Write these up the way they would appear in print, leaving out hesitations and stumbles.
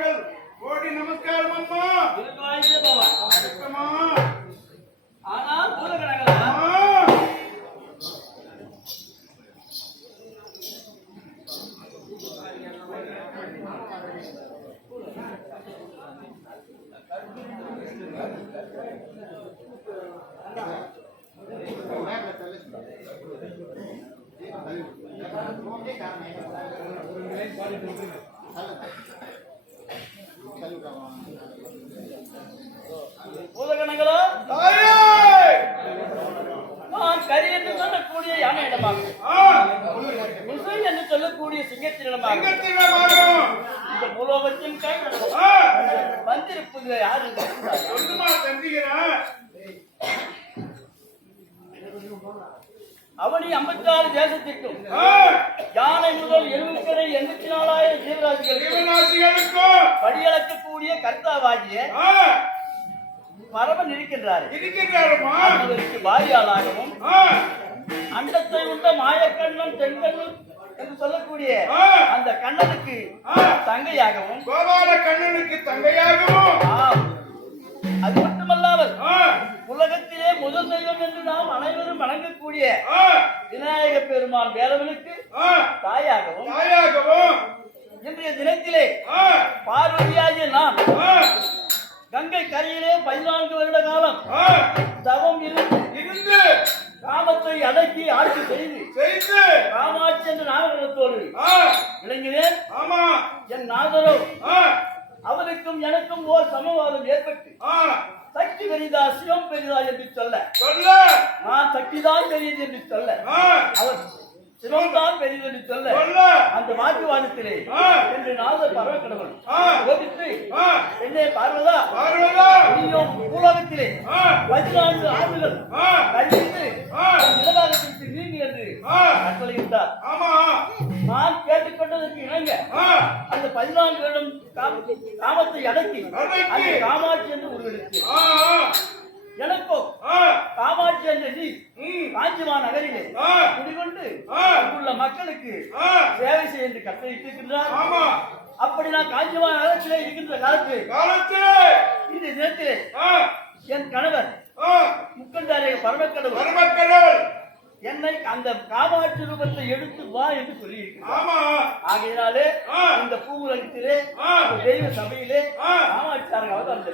அவர்கள் கோடி நமஸ்காரம் அம்மா. ஆனா பூதகணங்களா பூதகணங்களா நான் கரி என்று சொல்லக்கூடிய யானை இடமாகும், முசை என்று சொல்லக்கூடிய சிங்கத்தினிடமாகும். இந்த பூலோகத்தின் கை வந்திருப்பது யாரு அவனி 56 தேசத்திற்கும் யானை முதல் 84,000 ஜீவராசிகளுக்கும் படியளக்கக்கூடிய கர்த்தாவாகிய பரமன் இருக்கின்றார். அவருக்கு பாரியாளாகவும் அண்டத்தை உண்ட மாயக்கண்ணன் தென்கண்ணன் என்று சொல்லக்கூடிய அந்த கண்ணனுக்கு தங்கையாகவும் கோபால கண்ணனுக்கு தங்கையாகவும் அது மட்டுமல்லாமல் உலகத்திலே முதல் தெய்வம் என்று நாம் அனைவரும் வணங்கக்கூடிய விநாயக பெருமான் வேலவனுக்கு தாயாகவும் இன்றைய தினத்திலே பார்வதியாகிய நாம் கங்கை கரையிலே 14 வருட காலம் தவம் இருந்து காமத்தை அடக்கி ஆட்சி செய்து காமாட்சி என்ற நாகரத்தோடு விளங்கினேன். என் நாதரோ அவருக்கும் எனக்கும் ஓர் சமவாதம் ஏற்பட்டு சக்தி பெரிதா சிவம் பெரிதா என்று சொல்ல நான் சக்திதான் பெரியது என்று சொல்ல அவர் சிவம்தான் பெரியது என்று சொல்ல அந்த வாக்குவாதத்திலே என்று நாதர் பரவ கடவுள் கோபித்து என்னே பார்வதா நீயும் பூலோகத்திலே 14 ஆண்டுகள் கழித்து நிலவாகத்திற்கு நீங்கி என்று கட்டளையிட்டார். நான் கேட்டுக்கொண்டதற்கு இணங்க அந்த 14 வருடம் காமத்தை அடக்கி அந்த காமாட்சி என்று உருவெடுத்து எனக்கோ காமாட்சி என்ற நீ காஞ்சிமா நகரிலே குடிகொண்டு அங்குள்ள மக்களுக்கு சேவை செய்ய என்று கட்டளையிட்டிருக்கின்றார். அப்படி நான் காஞ்சிமா நகரத்திலே இருக்கின்ற காலத்திலே இந்த தினத்திலே என் கணவர் முக்கண்டாரே பரமக்கடவுள் என்னை அந்த காமாட்சி ரூபத்தை எடுத்து வா என்று சொல்லி இருக்கிறார். ஆகையினாலே இந்த பூவுலகத்திலே தெய்வ சபையிலே காமாட்சியார்கள் அந்த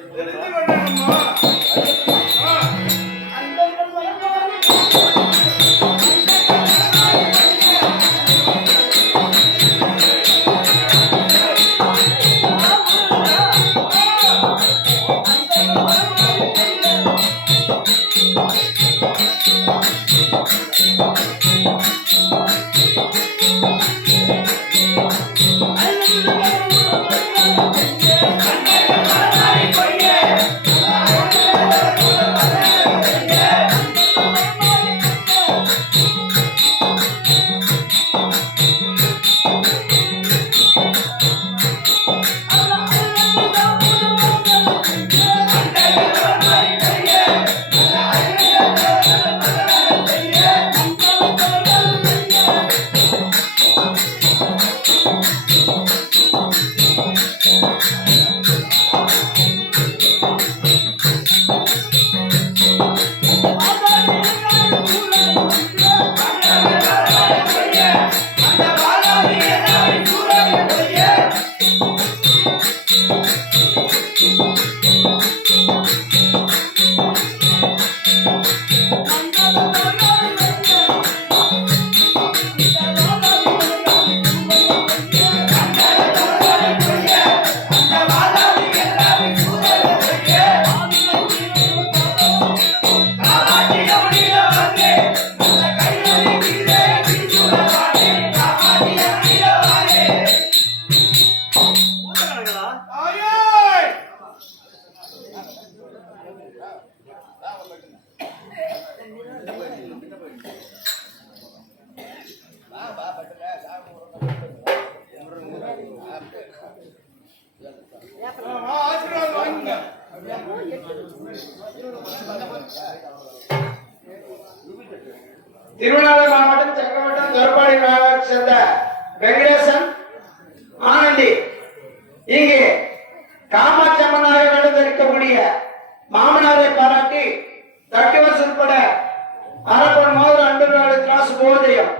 திருவண்ணாமலை மாவட்டம் சக்கரவட்டம் தோற்பாடி மாவட்டத்தை சேர்ந்த வெங்கடேசன் ஆனந்தி இங்கே காமாட்சி அம்மனாக நடந்திருக்கக்கூடிய மாமனாரை பாராட்டி தட்டுவஸ் உட்பட அரப்பன் மோதிர அன்பர்களால் திராசு போதையம்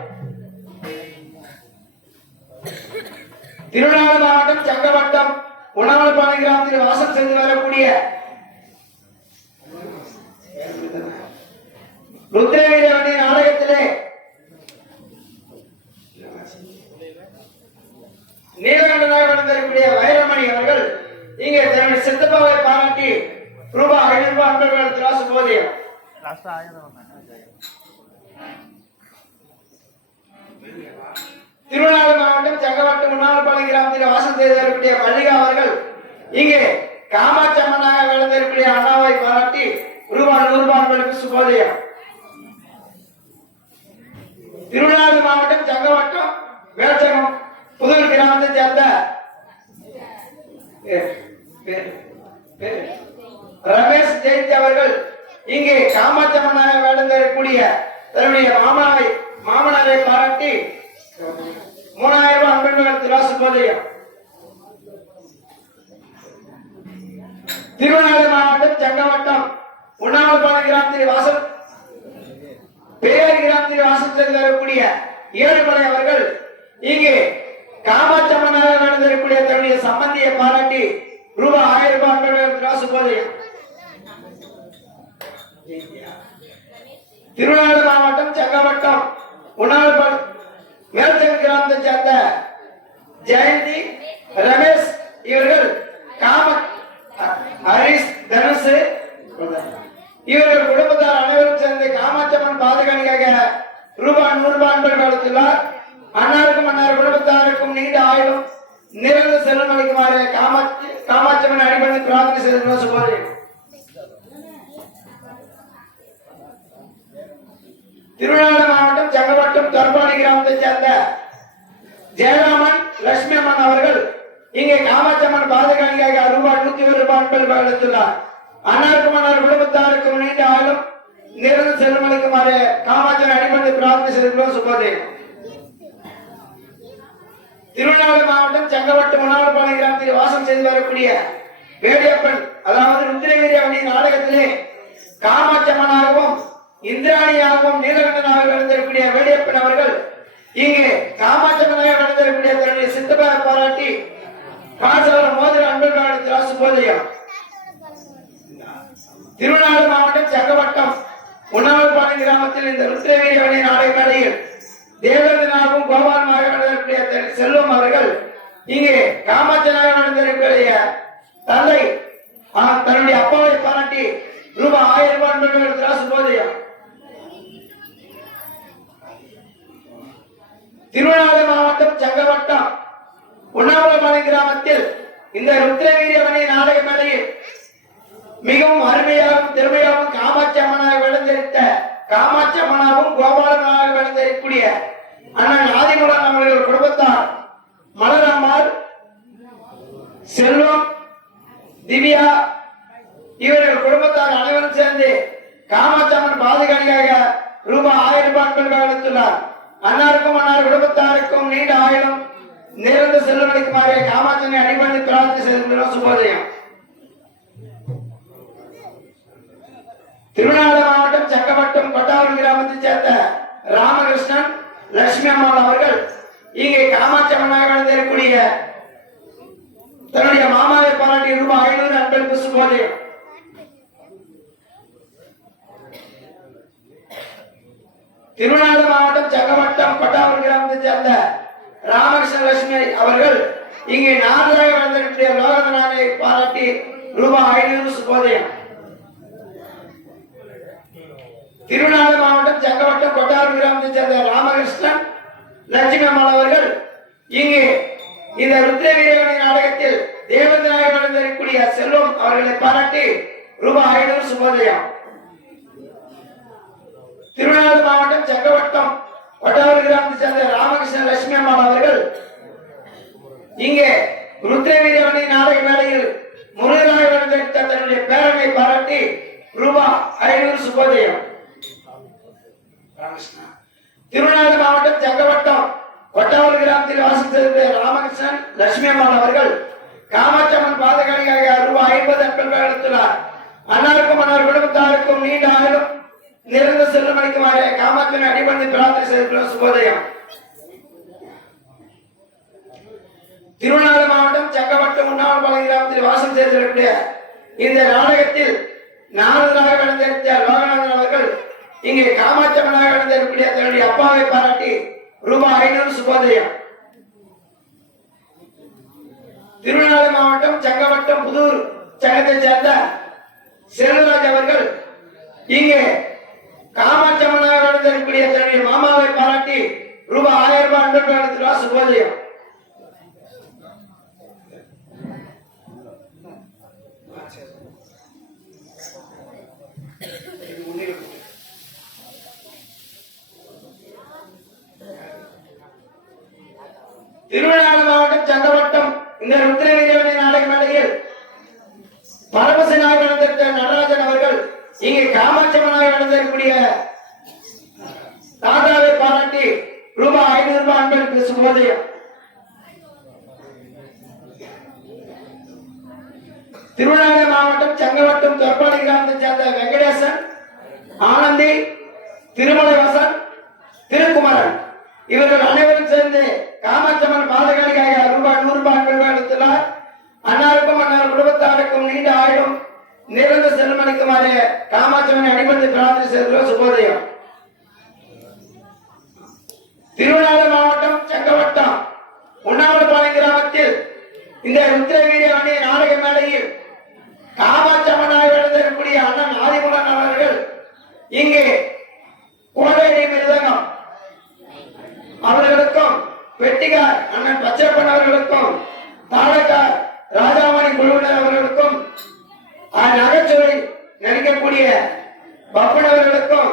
திருவண்ணாமலை மாவட்டம் சங்கவட்டம் உணவனப்பானை கிராமத்தில் வாசம் செய்து வரக்கூடிய ருத்ரவீரவணி நாடகத்திலே நீலகண்டனாக நடந்திருக்கக்கூடிய வைரமணி அவர்கள் இங்கே தன்னுடைய சித்தப்பாவை பாராட்டி ரூபாய் 500 அன்பர்கள் திராசு போதையம் திருவண்ணாமலை மாவட்டம் சங்கவட்டம் உண்ணாமலைப்பாளையம் கிராமத்தில் வாசம் செய்து வரக்கூடிய மல்லிகா அவர்கள் இங்கே காமாட்சி அம்மனாக வளர்ந்திருக்கக்கூடிய அண்ணாவை பாராட்டி ரூபாய் 100 அன்பர்களுக்கு சுபோதயம். திருவண்ணாமலை மாவட்டம் சங்கவட்டம் வேச்சகம் புதூர் கிராமத்தை சேர்ந்த ரமேஷ் ஜெயந்தி அவர்கள் இங்கே காமாட்சி அம்மனாக வளர்ந்திருக்கக்கூடிய தன்னுடைய மாமனாரை பாராட்டி 3000 அன்பர்கள் திராசு போதையம். திருவண்ணாமலை மாவட்டம் சங்கவட்டம் உண்ணாமலைப்பாளையம் கிராமத்தில் வாசம் பேர் கிராமத்தில் வாசம் செய்து வரக்கூடிய ஏழுமலை அவர்கள் இங்கே காமாட்சி அம்மனாக நடந்திருக்கக்கூடிய தன்னுடைய சம்பந்தியை பாராட்டி ரூபாய் 1000 அன்பர்கள் திராசு போதையம். திருவண்ணாமலை மாவட்டம் சங்கவட்டம் உண்ணாமலைப்பாளையம் மேல்சங்க கிராமத்தை சேர்ந்த ஜெயந்தி ரமேஷ் இவர்கள் ஹரிஷ் தனுஷ் இவர்கள் குடும்பத்தார் அனைவரும் சேர்ந்து காமாட்சி அம்மன் பாதுகாணிக்காக ரூபாய் 100 அன்பர்கள் அளித்துள்ளார். அன்னாருக்கும் அன்னார் குடும்பத்தாருக்கும் நீண்ட ஆயுளும் நிறந்த செல்வம் அளிக்குமாறு காமாட்சி அம்மன் அடிப்படை பிரார்த்தனை செய்து சொல்லுவார்கள். திருவண்ணாமலை மாவட்டம் சங்கவட்டம் தர்பாணி கிராமத்தை சேர்ந்த ஜெயராமன் லட்சுமி அம்மன் அவர்கள் இங்கே காமாட்சி அம்மன் பாதுகாணிக்காக ரூபாய் 101 அன்பர்கள் அளித்துள்ளார். அன்னாருக்கும் அன்னார் குடும்பத்தாருக்கும் நீண்ட ஆளும் நிறந்த செல்வம் அளிக்குமாறு காமாட்சி அடிப்படை பிரார்த்தனை செய்து சுபோதயம். திருவண்ணாமலை மாவட்டம் சங்கவட்டம் உணவனப்பாளையம் கிராமத்தில் வாசம் செய்து வரக்கூடிய வேடியப்பன் அதாவது ருத்ரவீரவணி நாடகத்திலே காமாட்சி அம்மனாகவும் இந்திராணியாகவும் நீலகண்டனாக நடந்திருக்கக்கூடிய வேடியப்பன் அவர்கள் இங்கே காமாட்சி அம்மனாக நடந்திருக்கக்கூடிய தன்னுடைய சித்தப்பாவை பாராட்டி காசவர மோதிர அன்பர்கள் திராசு போதையம். திருவண்ணாமலை மாவட்டம் சங்கவட்டம் உண்ணாமலைப்பாளையம் கிராமத்தில் இந்த ருத்ரவீரவணி நாடக மேடையில் தேவேந்திரனாகவும் கோபாலனாக நடந்திருக்கக்கூடிய செல்வம் அவர்கள் இங்கே காமாட்சியாக நடந்திருக்கக்கூடிய தந்தை தன்னுடைய அப்பாவை பாராட்டி ரூபாய் 1000 அன்பர்கள் திராசு போதையம். திருவண்ணாமலை மாவட்டம் சங்கவட்டம் உண்ணாமலைப்பாளையம் கிராமத்தில் இந்த ருத்ரவீரவணி நாடக மேடையில் மிகவும் அருமையாகவும் திறமையாகவும் காமாட்சி அம்மனாக விளைந்திருந்த காமாட்சி அம்மனாகவும் கோபாலனாக விளைந்திருக்கக்கூடிய அண்ணன் ஆதிமூலன் அவர்கள் குடும்பத்தார் மலரம்மாள் செல்வம் திவ்யா இவர்கள் குடும்பத்தார் அனைவரும் சேர்ந்து காமாட்சி அம்மன் பாதுகாணிக்காக ரூபாய் 1000 அன்பர்கள் அளித்துள்ளார். அன்னாருக்கும் அன்னார் குடும்பத்தாருக்கும் நீண்ட ஆயுளும் நிறந்த செல்வம் அளிக்குமாறு காமாட்சியை அடிபணிந்து பிரார்த்தனை செய்து சுபோதயம். திருவண்ணாமலை மாவட்டம் சங்கவட்டம் கொட்டாவூர் கிராமத்தை சேர்ந்த ராமகிருஷ்ணன் லட்சுமி அம்மாள் அவர்கள் இங்கே காமாட்சி அம்மனாக நடந்திருக்கக்கூடிய தன்னுடைய மாமாவை பாராட்டி ரூபாய் 500 அன்பர்களுக்கு சுபோதயம். திருவண்ணாமலை மாவட்டம் சங்கவட்டம் கொட்டாவூர் கிராமத்தை சேர்ந்த ராமகிருஷ்ணன் லட்சுமி அவர்கள் இங்கே நான்காக நடந்திருக்கக்கூடிய லோகநாதனை பாராட்டி ரூபாய் 500 சுபோதயம். திருவண்ணாமலை மாவட்டம் சங்கவட்டம் கொட்டாவூர் கிராமத்தை சேர்ந்த ராமகிருஷ்ணன் லட்சுமி அம்மாள் அவர்கள் இங்கே இந்த ருத்ரவீரவணி நாடகத்தில் தேவேந்திரனாக நடந்திருக்கக்கூடிய செல்வம் அவர்களை பாராட்டி ரூபாய் 500 சுபோதயம். திருவண்ணாமலை மாவட்டம் சங்கவட்டம் கொட்டாவூர் கிராமத்தை சேர்ந்த ராமகிருஷ்ணன் லட்சுமி அம்மாள் அவர்கள் இங்கே ருத்ரவீரவணி நாடக மேடையில் முருகனாக நடந்திருந்த தன்னுடைய பேரனை பாராட்டி ரூபாய் 500 சுபோதயம். திருவண்ணாமலை மாவட்டம் சங்கவட்டம் கொட்டாவூர் கிராமத்தில் வாசம் செய்த ராமகிருஷ்ணன் லட்சுமி அம்மாள் அவர்கள் காமாட்சம்மன் பாதகாணியாக ரூபாய் 50 அன்பர்கள் எடுத்துள்ளார். அன்னாருக்கும் அன்னார் குடும்பத்தாருக்கும் நீண்ட ஆயுளும் நிறந்த செல்லும் அளிக்குமாறு காமாட்சியின் அடிபணிந்து பிரார்த்தனை செய்திருக்கிறோம். சுபோதயம். திருவண்ணாமலை மாவட்டம் செங்கவட்டம் உண்ணாமலை கிராமத்தில் வாசம் செய்திருக்கிற இந்த நாடகத்தில் நாரதராக நடந்திருந்த லோகநாதன் அவர்கள் இங்கே காமாட்சம்மனாக நடந்திருக்கிற தன்னுடைய அப்பாவை பாராட்டி ரூபாய் 500 சுபோதயம். திருவண்ணாமலை மாவட்டம் செங்கவட்டம் புதூர் சங்கத்தை சேர்ந்த செல்வராஜ் அவர்கள் இங்கே காமாட்சம்மனாக நடந்திருக்கிற தன்னுடைய மாமாவை பாராட்டி ரூபாய் 1000 அன்பர்கள் எடுத்துள்ளார். சுபோதயம். திருவண்ணாமலை மாவட்டம் செங்கவட்டம் இந்த ருத்ரவீரவனை நாடக மேடையில் பரமசிவனாக நடந்திருந்த நடராஜன் அவர்கள் இங்கே காமாட்சம்மனாக நடந்திருக்கக்கூடிய தாத்தாவை பாராட்டி ரூபாய் 500 அன்பர்களுக்கு சுபோதயம். திருவண்ணாமலை மாவட்டம் செங்கவட்டம் தொற்பாடி கிராமத்தை சேர்ந்த வெங்கடேசன், ஆனந்தி, திருமலைவாசன், திருக்குமரன் இவர்கள் அனைவரும் சேர்ந்து காமாட்சம்மன் பாதகாணியாக ரூபாய் 100 அன்பர்கள் எடுத்துள்ளார். அன்னாருக்கும் அன்னார் குடும்பத்தாருக்கும் நீண்ட ஆயுளும் நிறந்த செல்வம் அளிக்குமாறு காமாட்சம்மனை அடிபணிந்து பிரார்த்தனை செய்துள்ளோம். சுபோதயம். திருவண்ணாமலை மாவட்டம் செங்கவட்டம் உண்ணாமலைபாளையம் கிராமத்தில் இந்த ருத்ரவீரவனை நாடக மேடையில் காமாட்சம்மனாக நடந்திருக்கக்கூடிய அண்ணன் ஆதிமுகன் அவர்கள் இங்கே கோடை மிருதங்கம் அவர்களுக்கும் வெட்டிகார் அண்ணன் பச்சப்பன் அவர்களுக்கும் தாளக்கார் ராஜாமணி குழுவினர் அவர்களுக்கும் நகைச்சுவை நடிக்கக்கூடிய பப்பன் அவர்களுக்கும்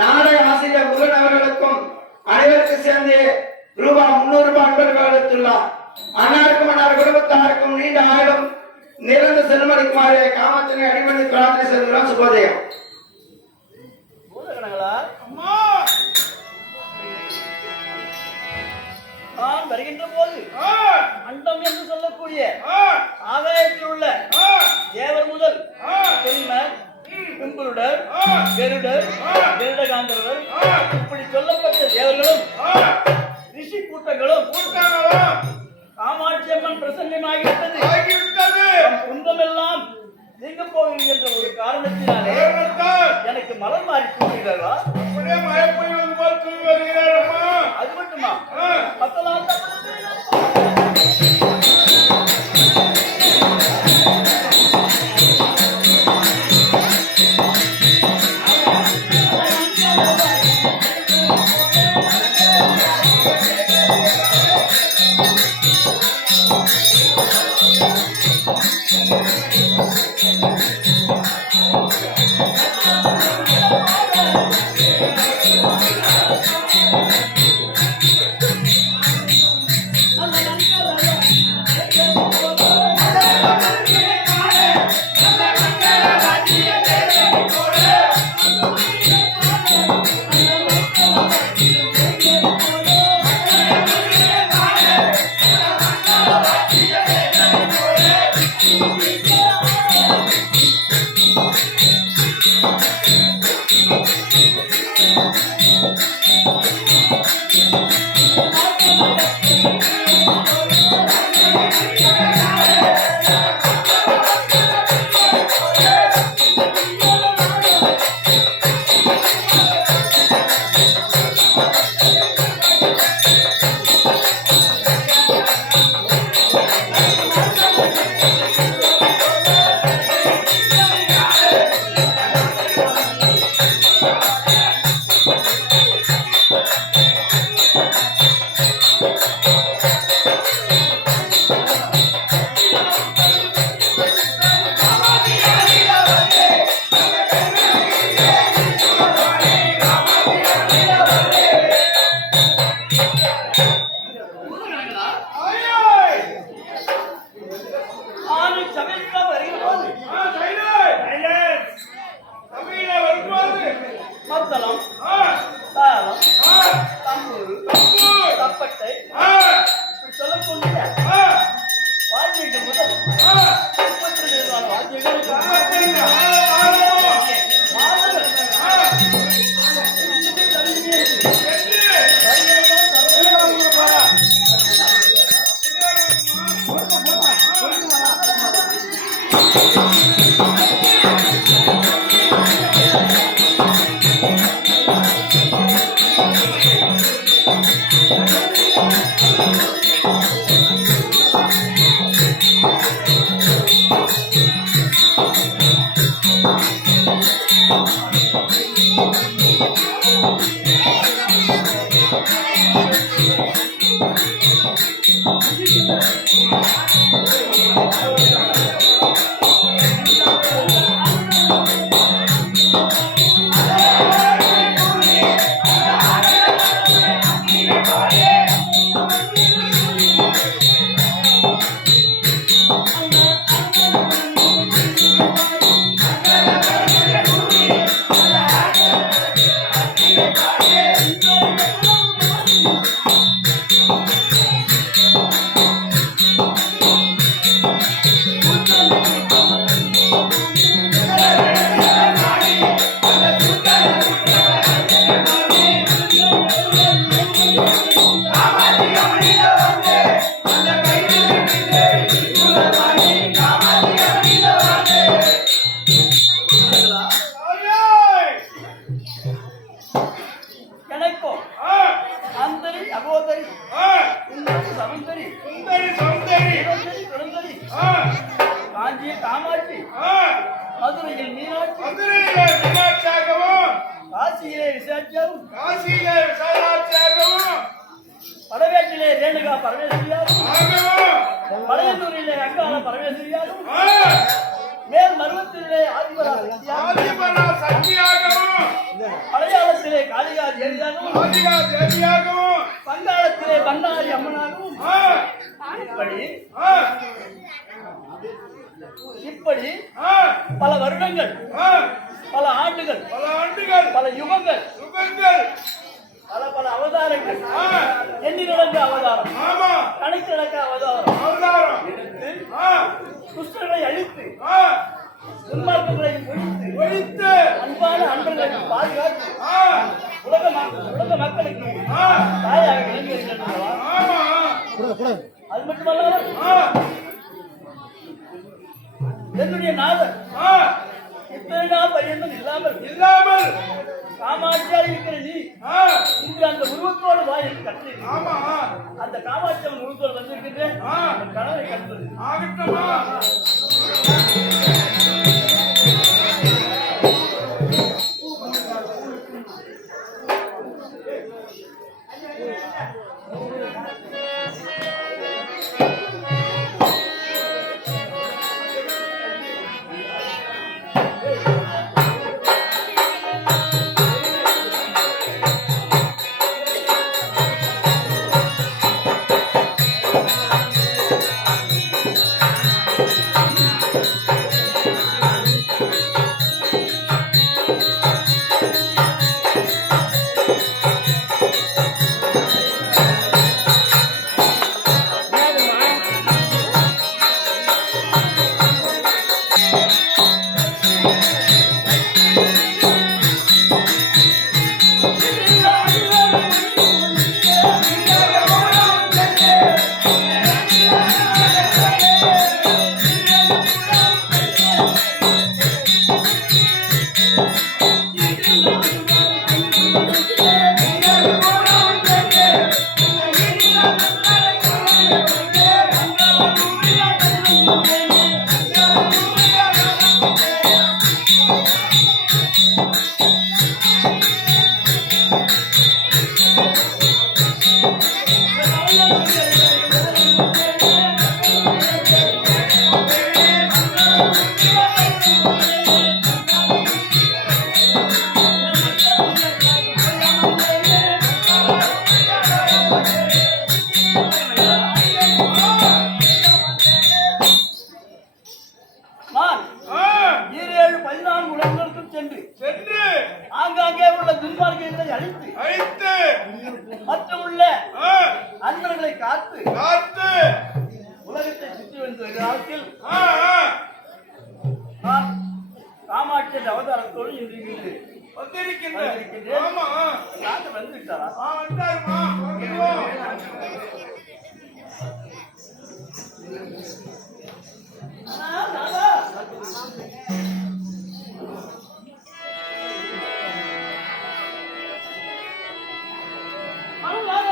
நாடக ஆசிரியர் முருகன் அவர்களுக்கும் அனைவருக்கு சேர்ந்து ரூபாய் 300 அன்பர்கள் எடுத்துள்ளார். அன்னாருக்கும் அன்னார் குடும்பத்தாருக்கும் நீண்ட ஆயுளும் நிறந்த செல்வமளிக்குமாறு காமாட்சியை அடிபணிந்து பிரார்த்தனை செய்துள்ளோம். சுபோதயம். நான் வருகின்ற போது அண்டம் என்று சொல்லக்கூடிய ஆதாயத்தில் உள்ள தேவர் முதல் பெண்மர், கும்பலுடர், கருடர், கருடகாந்தவர் இப்படி சொல்லப்பட்ட தேவர்களும் ரிஷி கூட்டங்களும் காமாட்சியம்மன் பிரசன்னமாகிவிட்டது. குந்தமெல்லாம் நீங்க போவீங்க என்ற ஒரு காரணத்தினாலே எனக்கு மலர் மாறி கூறுகிறார்களா? அது மட்டுமா மத்தலாம் எனக்கும் ஆ, அந்தரி அகோதரி ஆ, சுந்தரி சமந்தரி சுந்தரி சௌந்தரி சுரந்தரி சுரந்தரி ஆ, காஞ்சி காமாட்சி ஆ, மதுரையில் மீனாட்சி மதுரையிலே மீனாட்சியாகவும் காசியிலே விசாட்சியாவும் காசியிலே விசாலாட்சியாகவும் படவேட்டிலே ரேணுகா பரமேஸ்வரியாகவும் ஆகவும் பழையனூரிலே அங்காள பரமேஸ்வரியாகவும் ஆ, மேல் மருவத்திலே ஆதிபரா சக்தியாகவும் ஆதிபரா சக்தியாகவும் மலையாளத்திலே காளிகா தேவியாகவும் ஆதிகா தேவியாகவும் வங்காளத்திலே பண்ணாரி அம்மனாகவும் ஆ, இப்படி ஆ, இப்படி ஆ, பல வருடங்கள் ஆ, பல ஆண்டுகள் பல ஆண்டுகள் பல யுகங்கள் யுகங்கள் பல பல அவதாரங்கள் ஆ, எண்ணி நடந்த அவதாரம் ஆமா கணக்கு நடக்க அவதாரம் அவதாரம் எடுத்து ஆ, துஷ்டர்களை அழித்து ஆ, துன்மார்க்கங்களை ஒழித்து ஒழித்து அன்பான அன்பர்களை பாதுகாத்து ஆ, உலக மக்களுக்கு ஆ, தாயாக விளங்கி வருகின்றனவா? ஆமா அது மட்டுமல்லாமல் ஆ, என்னுடைய நாதர் ஆ, இத்தனை நாள் பரியந்தம் இல்லாமல் இல்லாமல் காமாட்சியா இருக்கிற நீ ஆ, இன்று அந்த உருவத்தோடு வா என்று கற்று ஆமா அந்த காமாட்சி அவன் உருவத்தோடு வந்திருக்கின்றேன் ஆ, கனவை கண்டது ஆகட்டுமா நான் ஆ, 17 உலகங்களுக்கும் சென்று சென்று ஆங்காங்கே உள்ள துன்மார்க்கங்களை அழித்து அழித்து மற்றும் உள்ள ஆ, அன்பர்களை காத்து காத்து உலகத்தை சுற்றி வந்த காலத்தில் ஆ, ஆ, நான் காமாட்சி என்ற அவதாரத்தோடு இன்று வந்திருக்கின்றேன் ஆமா நாங்கள் வந்துவிட்டாரா ஆ, வந்தாருமா வந்துருவோம் அருளாக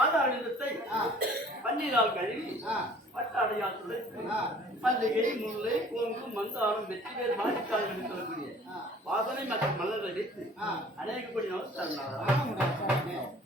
பாதாரத்தை பன்னீரால் கழுவி பட்டாடையால் துடைத்து மல்லிகை முல்லை கோங்கு மந்தாரம் வெற்றிவேர் மாணிக்கால் என்று சொல்லக்கூடிய வாசனை மற்றும் மலர்களை வைத்து அநேகப்படி நமஸ்காரம்.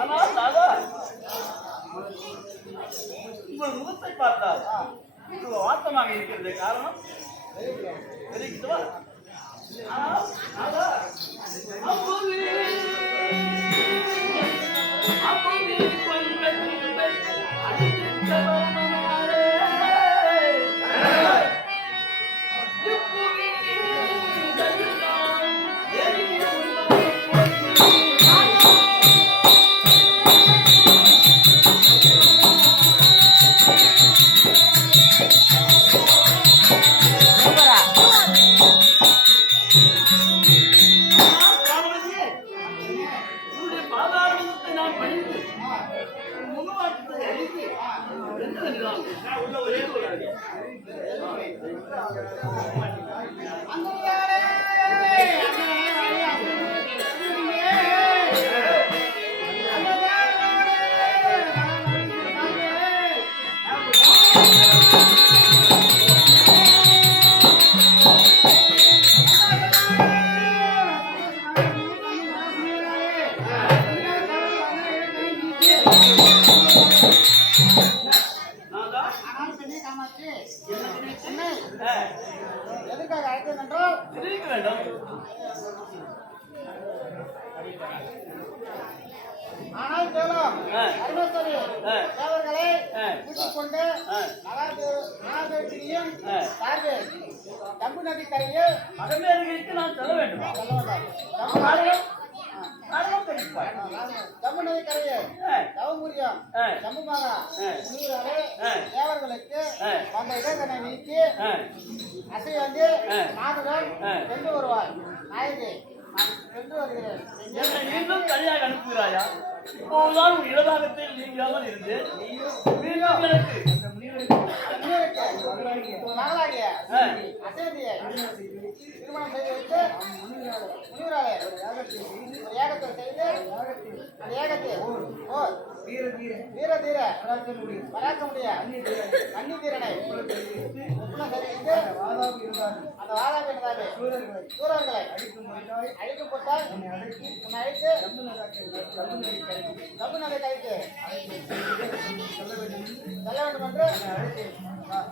ஆனால் தாதா உங்கள் முகத்தை பார்த்தால் இவ்வளவு வாட்டமாக இருக்கிறது காரணம் தெரிவிக்கவா? எதற்காக அழைத்தது என்றால் தெரிவிக்க வேண்டும். ஆனால் கேளும் பரமேஸ்வரி தேவர்களை கூட்டிக் கொண்டு மகாதேவியும் சார்பில் தம்பு நதி கரையில் மகமேறுகளுக்கு நான் சொல்ல வேண்டும். தம்பு நதி கரையில் தவமுரியம் தம்புமாக முனிவராலே தேவர்களுக்கு அந்த இடங்களை நீக்கி அசை வந்து நாடுகள் சென்று வருவார். நாயகி சென்று வருகிறேன். என்னை மீண்டும் தனியாக அனுப்புகிறாயா? இப்போதுதான் உன் இடபாகத்தில் நீங்காமல் இருந்து மீண்டும் எனக்கு மகளாகிய அசேதியை திருமணம் செய்து வைத்து முனிவராலே ஒரு ஏகத்தை செய்து அந்த ஏகத்தில் ஓர் வீர தீர பராக்க முடிய அன்னி தீரனை ஒப்பனை செய்து அந்த வாதாபி இருந்தாலே சூரர்களை அழிக்கப்பட்டால் உன்னை அழைத்து தம்பு நகை கழித்து செல்ல வேண்டும் என்று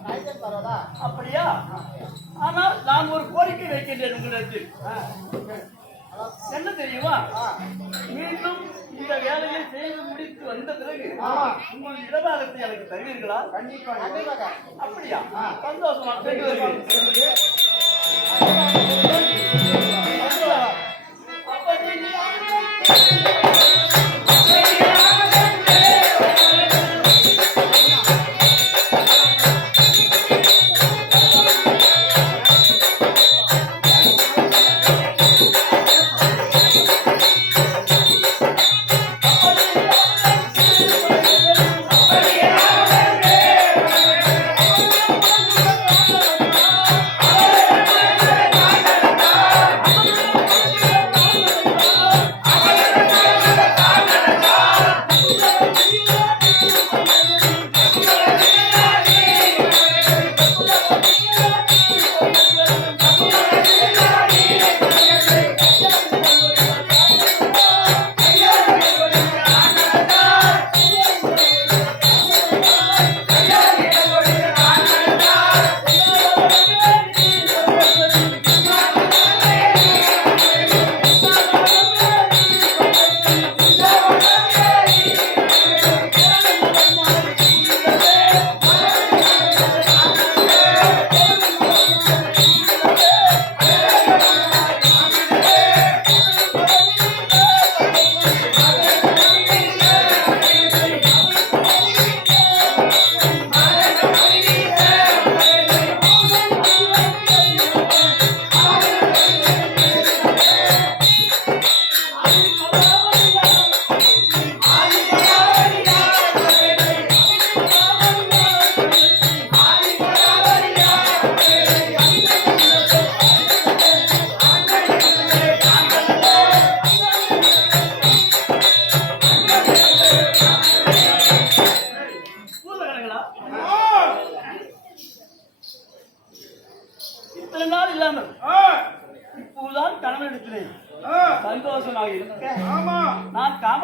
அழைத்து தருவதா? அப்படியா? ஆனால் நான் ஒரு கோரிக்கை வைக்கின்றேன் உங்களுக்கு. என்ன தெரியுமா? மீண்டும் இந்த வேலையை செய்து முடித்து வந்த பிறகு உங்கள் இடபாகத்தை எனக்கு தருவீர்களா? கண்டிப்பாக. அப்படியா? சந்தோஷமா சென்று வருகிறேன்.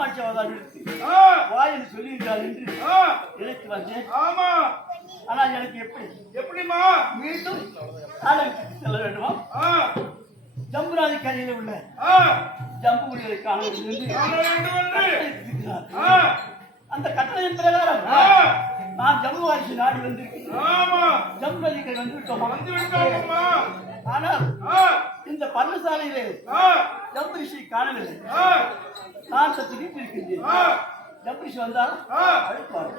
காமாட்சி அவதாரம் எடுத்து ஆ, வா என்று சொல்லியிருக்காள் என்று ஆ, நினைத்து வந்தேன். ஆமா. ஆனால் எனக்கு எப்படி எப்படிம்மா? மீண்டும் நாடகத்துக்கு செல்ல வேண்டுமா? ஆ, ஜம்புராஜி கரையில் உள்ள ஆ, ஜம்புகளை காண வேண்டும் என்று காண வேண்டும் என்று. கட்டளையிட்டிருக்கிறார். ஆ, அந்த கட்டளையின் பிரகாரம் ஆ, நான் ஜம்புவாசி நாடு வந்திருக்கிறேன். ஆமா. ஜம்புராஜிகள் வந்து விட்டோமா? வந்து விட்டாங்கம்மா. ஆனால் ஆ, இந்த பர்ணசாலையிலே ஆ, ஜம்பரிஷி காணவில்லை. ஆ, நான் சற்று வீட்டில் இருக்கின்றேன். ஆ, ஜம்பரிஷி வந்தால் ஆ, அழைப்பார்.